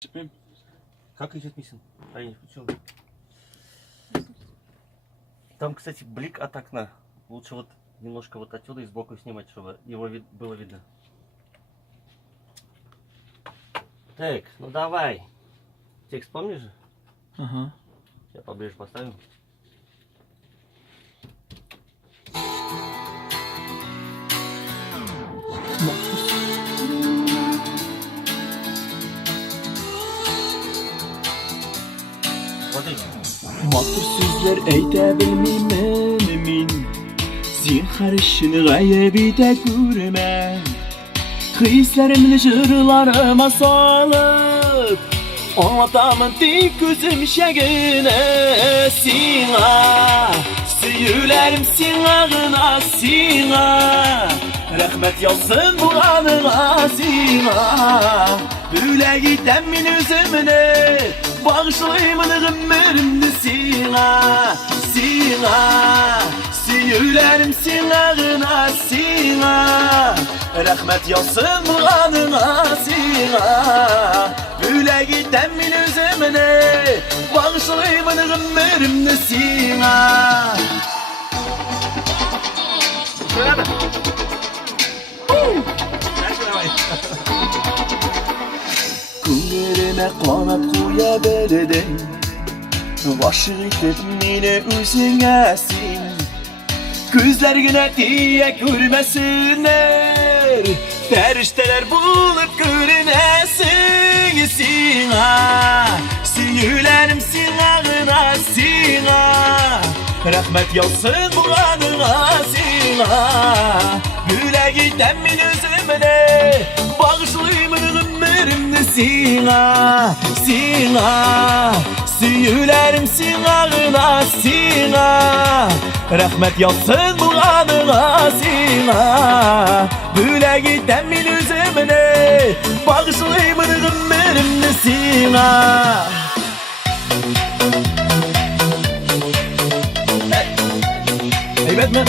Çıkmayayım. Как изжитмейся? А я не включил. Там, кстати, блик от окна. Лучше вот немножко вот отсюда и сбоку снимать, чтобы его было видно. Так, ну давай. Текст помнишь же? Ага. Я поближе поставим. Смотри. Matır sözler eyte bilmem emin. Zinhar işini gaybi de görme. Hislerimle jırlarıma salıp anlatamın tek gözüm şegine. Sina süyülerim sinağına sina. Rahmet yazsın bu anıma sina. Böyle giden min üzümüne bağışlayımın ömrümde sina. Sina süyülerim sinağına sina. Rahmet yazsın bu anıma sina. Böyle giden min üzümüne bağışlayımın ömrümde sina. Söyle be. Günlerime kanat koyabilirim. Aşık ettim yine üzünesin. Gözlerine diye görmesinler. Ferişteler bulup görünesin. Sina süyülerim sinağına sina. Rahmet yazsın bu anına sina. Güle giden min üzümüne bağışlayımın ömrümde sina. Sina süyülerim sinağına sina. Rahmet yazsın bu anına sina. Güle giden min üzümüne bağışlayımın ömrümde sina. Heybet mi?